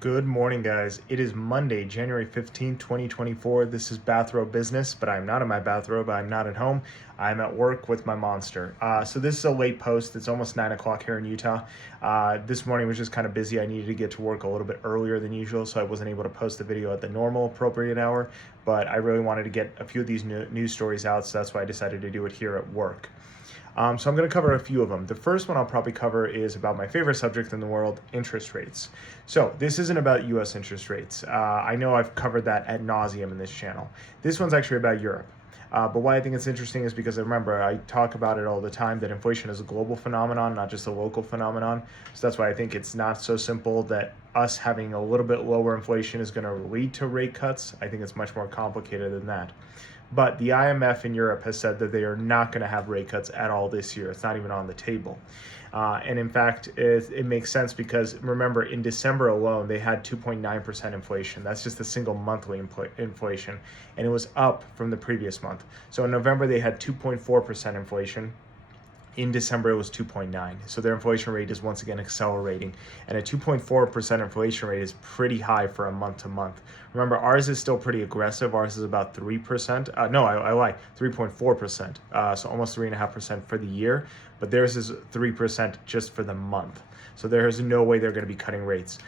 Good morning, guys. It is Monday, January 15th, 2024. This is Bathrobe Business, but I'm not in my bathrobe. I'm not at home. I'm at work with my monster. So this is a late post. It's almost 9 o'clock here in Utah. This morning was just kind of busy. I needed to get to work a little bit earlier than usual, so I wasn't able to post the video at the normal appropriate hour, but I really wanted to get a few of these news stories out, so that's why I decided to do it here at work. So I'm going to cover a few of them. The first one I'll probably cover is about my favorite subject in the world, interest rates. So this isn't about US interest rates. I know I've covered that ad nauseum in this channel. This one's actually about Europe. But why I think it's interesting is because remember, I talk about it all the time, that inflation is a global phenomenon, not just a local phenomenon. So that's why I think it's not so simple that us having a little bit lower inflation is going to lead to rate cuts. I think it's much more complicated than that. But the IMF in Europe has said that they are not going to have rate cuts at all this year. It's not even on the table. And in fact, it makes sense because remember, in December alone, they had 2.9% inflation. That's just a single monthly inflation. And it was up from the previous month. So in November, they had 2.4% inflation. In December, it was 2.9. So their inflation rate is once again accelerating. And a 2.4% inflation rate is pretty high for a month to month. Remember, ours is still pretty aggressive. Ours is about 3%. No, I lie, 3.4%. So almost 3.5% for the year. But theirs is 3% just for the month. So there is no way they're going to be cutting rates.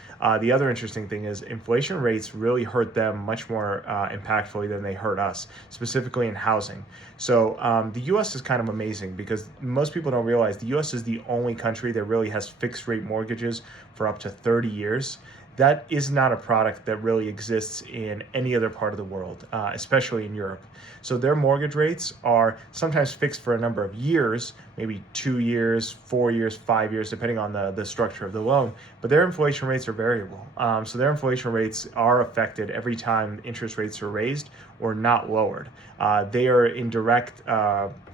The other interesting thing is inflation rates really hurt them much more impactfully than they hurt us, specifically in housing. So the U.S. is kind of amazing because most people don't realize the U.S. is the only country that really has fixed rate mortgages for up to 30 years. That is not a product that really exists in any other part of the world, especially in Europe. So their mortgage rates are sometimes fixed for a number of years, maybe 2 years, 4 years, 5 years, depending on the structure of the loan. But their inflation rates are variable. So their inflation rates are affected every time interest rates are raised or not lowered. They are in direct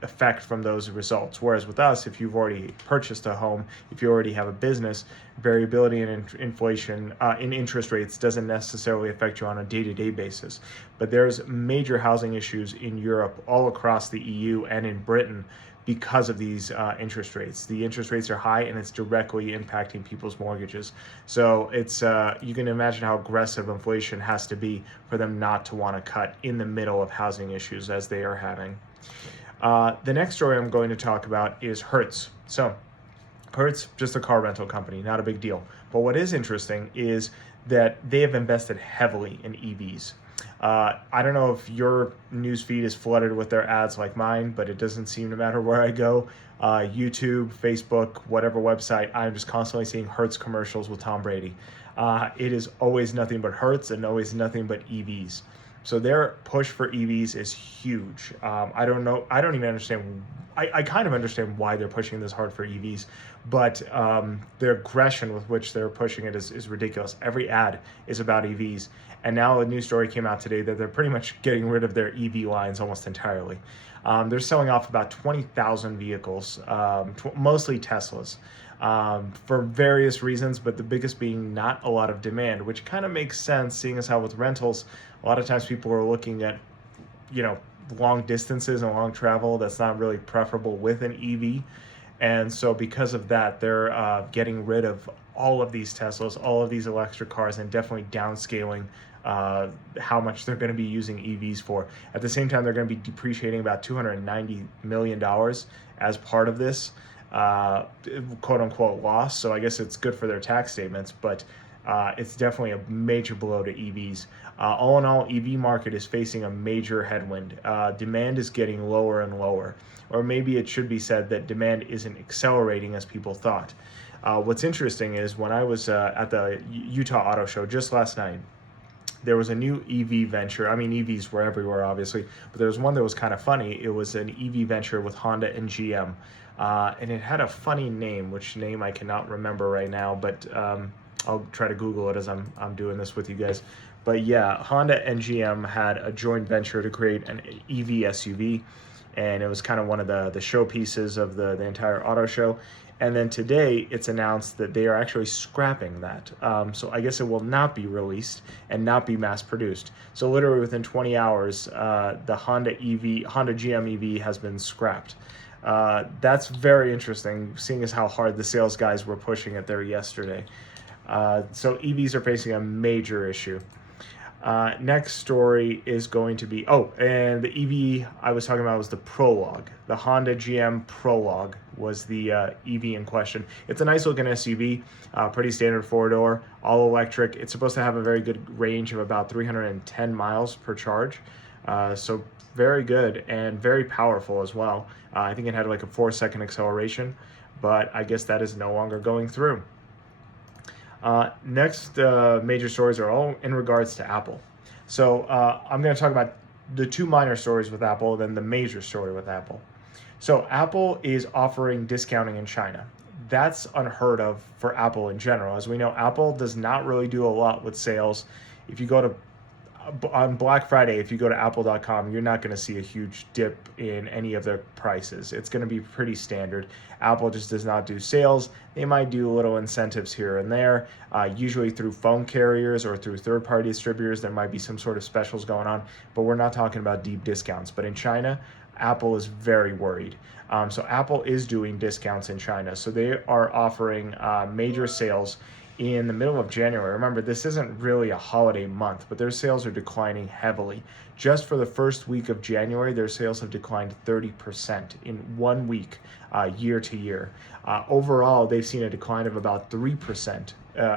effect from those results. Whereas with us, if you've already purchased a home, if you already have a business, variability in inflation in interest rates doesn't necessarily affect you on a day-to-day basis. But there's major housing issues in Europe, all across the EU and in Britain, because of these interest rates. The interest rates are high and it's directly impacting people's mortgages. So it's you can imagine how aggressive inflation has to be for them not to want to cut in the middle of housing issues as they are having. The next story I'm going to talk about is Hertz. So Hertz, just a car rental company, not a big deal. But what is interesting is that they have invested heavily in EVs. I don't know if your news feed is flooded with their ads like mine, but it doesn't seem to matter where I go. YouTube, Facebook, whatever website, I'm just constantly seeing Hertz commercials with Tom Brady. It is always nothing but Hertz and always nothing but EVs. So their push for EVs is huge. I don't know. I don't even understand. I kind of understand why they're pushing this hard for EVs, but their aggression with which they're pushing it is ridiculous. Every ad is about EVs. And now a news story came out today that they're pretty much getting rid of their EV lines almost entirely. They're selling off about 20,000 vehicles, mostly Teslas, for various reasons, but the biggest being not a lot of demand, which kind of makes sense, seeing as how with rentals, a lot of times people are looking at, long distances and long travel. That's not really preferable with an EV. And so because of that, they're getting rid of all of these Teslas, all of these electric cars, and definitely downscaling how much they're going to be using EVs for. At the same time, they're going to be depreciating about $290 million as part of this quote unquote loss. So I guess it's good for their tax statements, but it's definitely a major blow to EVs. All in all, EV market is facing a major headwind. Demand is getting lower and lower, or maybe it should be said that demand isn't accelerating as people thought. What's interesting is when I was at the Utah Auto Show just last night, there was a new EV venture. I mean, EVs were everywhere, obviously, but there was one that was kind of funny. It was an EV venture with Honda and GM, and it had a funny name, which name I cannot remember right now, but I'll try to Google it as I'm doing this with you guys. But yeah, Honda and GM had a joint venture to create an EV SUV, and it was kind of one of the showpieces of the entire auto show. And then today it's announced that they are actually scrapping that. So I guess it will not be released and not be mass produced. So literally within 20 hours, the Honda GM EV has been scrapped. That's very interesting, seeing as how hard the sales guys were pushing it there yesterday. So EVs are facing a major issue. Next story is going to be, and the EV I was talking about was the Prologue. The Honda GM Prologue was the EV in question. It's a nice looking SUV, pretty standard four-door, all electric. It's supposed to have a very good range of about 310 miles per charge. So very good and very powerful as well. I think it had like a 4-second acceleration, but I guess that is no longer going through. Next major stories are all in regards to Apple. So I'm going to talk about the two minor stories with Apple, then the major story with Apple. So Apple is offering discounting in China. That's unheard of for Apple in general. As we know, Apple does not really do a lot with sales. If you go to on Black Friday, if you go to apple.com, you're not going to see a huge dip in any of their prices. It's going to be pretty standard. Apple just does not do sales. They might do little incentives here and there, usually through phone carriers or through third-party distributors. There might be some sort of specials going on, but we're not talking about deep discounts. But in China, Apple is very worried. So Apple is doing discounts in China. So they are offering major sales in the middle of January. Remember, this isn't really a holiday month, but their sales are declining heavily. Just for the first week of January, their sales have declined 30% in 1 week, year to year. Overall, they've seen a decline of about 3%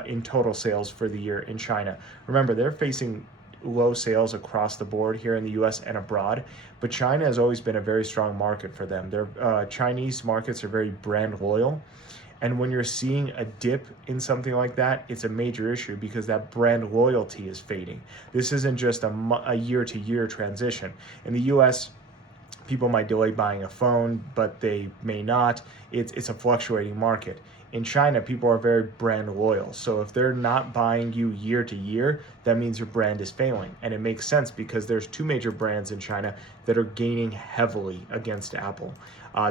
in total sales for the year in China. Remember, they're facing low sales across the board here in the US and abroad, but China has always been a very strong market for them. Their Chinese markets are very brand loyal. And when you're seeing a dip in something like that, it's a major issue because that brand loyalty is fading. This isn't just a year-to-year transition. In the US, people might delay buying a phone, but they may not. It's a fluctuating market. In China, people are very brand loyal. So if they're not buying you year to year, that means your brand is failing. And it makes sense because there's two major brands in China that are gaining heavily against Apple.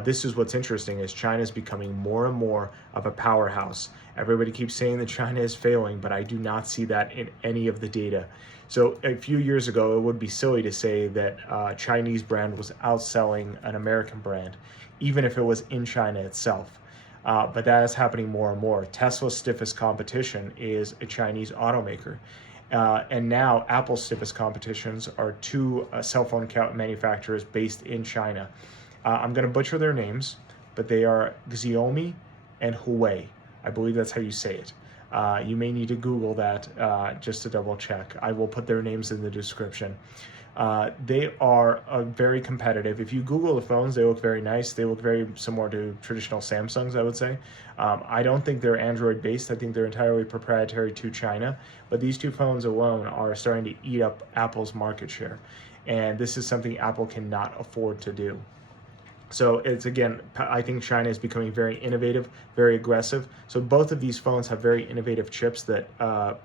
This is what's interesting is China is becoming more and more of a powerhouse. Everybody keeps saying that China is failing, but I do not see that in any of the data. So a few years ago, it would be silly to say that a Chinese brand was outselling an American brand, even if it was in China itself. But that is happening more and more. Tesla's stiffest competition is a Chinese automaker. And now Apple's stiffest competitions are two cell phone manufacturers based in China. I'm going to butcher their names, but they are Xiaomi and Huawei. I believe that's how you say it. You may need to Google that just to double check. I will put their names in the description. They are very competitive. If you Google the phones, they look very nice. They look very similar to traditional Samsungs, I would say. I don't think they're Android based. I think they're entirely proprietary to China. But these two phones alone are starting to eat up Apple's market share. And this is something Apple cannot afford to do. So it's, again, I think China is becoming very innovative, very aggressive. So both of these phones have very innovative chips that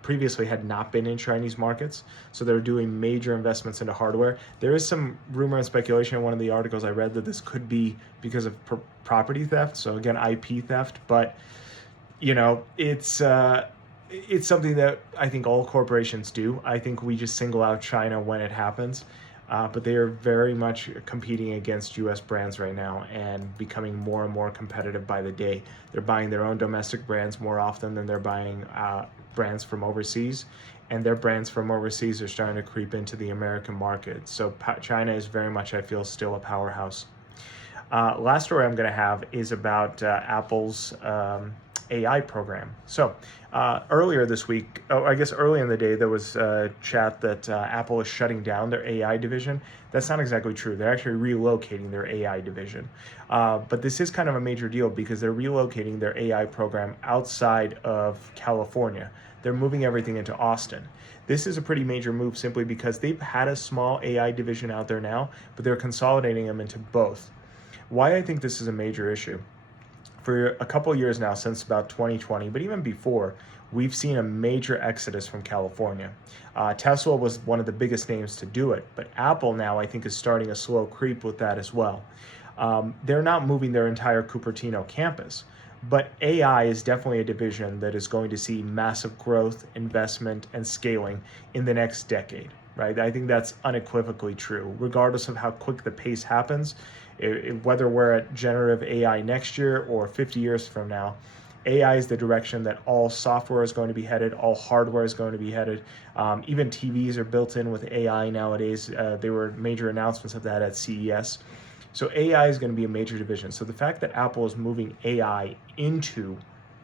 previously had not been in Chinese markets. So they're doing major investments into hardware. There is some rumor and speculation in one of the articles I read that this could be because of property theft. So again, IP theft. But, you know, it's something that I think all corporations do. I think we just single out China when it happens. But they are very much competing against U.S. brands right now and becoming more and more competitive by the day. They're buying their own domestic brands more often than they're buying brands from overseas. And their brands from overseas are starting to creep into the American market. So China is very much, I feel, still a powerhouse. Last story I'm going to have is about Apple's AI program. So earlier this week, I guess early in the day, there was a chat that Apple is shutting down their AI division. That's not exactly true. They're actually relocating their AI division. But this is kind of a major deal because they're relocating their AI program outside of California. They're moving everything into Austin. This is a pretty major move simply because they've had a small AI division out there now, but they're consolidating them into both. Why I think this is a major issue. For a couple of years now, since about 2020, but even before, we've seen a major exodus from California. Tesla was one of the biggest names to do it, but Apple now, I think, is starting a slow creep with that as well. They're not moving their entire Cupertino campus, but AI is definitely a division that is going to see massive growth, investment, and scaling in the next decade, right? I think that's unequivocally true, regardless of how quick the pace happens. Whether we're at generative AI next year or 50 years from now, AI is the direction that all software is going to be headed, all hardware is going to be headed. Even TVs are built in with AI nowadays. There were major announcements of that at CES. So AI is going to be a major division. So the fact that Apple is moving AI into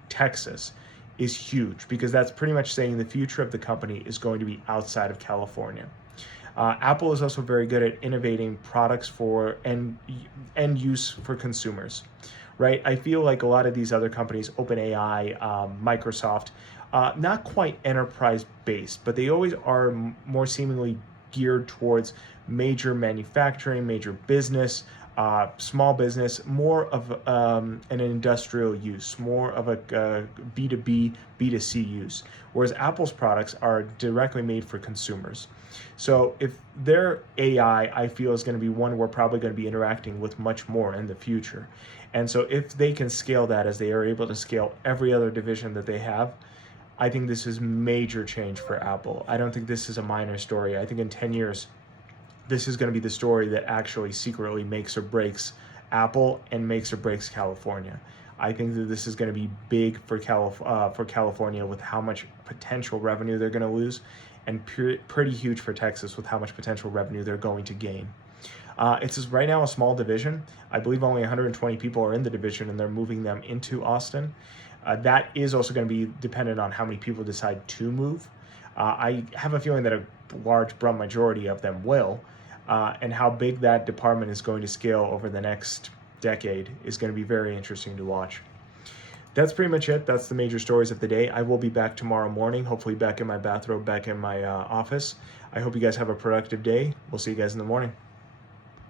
Texas is huge, because that's pretty much saying the future of the company is going to be outside of California. Apple is also very good at innovating products for end use for consumers, right? I feel like a lot of these other companies, OpenAI, Microsoft, not quite enterprise based, but they always are more seemingly geared towards major manufacturing, major business, small business, more of an industrial use, more of a B2B, B2C use, whereas Apple's products are directly made for consumers. So if their AI, I feel, is going to be one we're probably going to be interacting with much more in the future. And so if they can scale that as they are able to scale every other division that they have, I think this is major change for Apple. I don't think this is a minor story. I think in 10 years, this is going to be the story that actually secretly makes or breaks Apple and makes or breaks California. I think that this is going to be big for California with how much potential revenue they're going to lose, and pretty huge for Texas with how much potential revenue they're going to gain. It's right now a small division. I believe only 120 people are in the division, and they're moving them into Austin. That is also going to be dependent on how many people decide to move. I have a feeling that a large majority of them will, and how big that department is going to scale over the next decade is going to be very interesting to watch. That's pretty much it. That's the major stories of the day. I will be back tomorrow morning, hopefully back in my bathrobe, back in my office. I hope you guys have a productive day. We'll see you guys in the morning.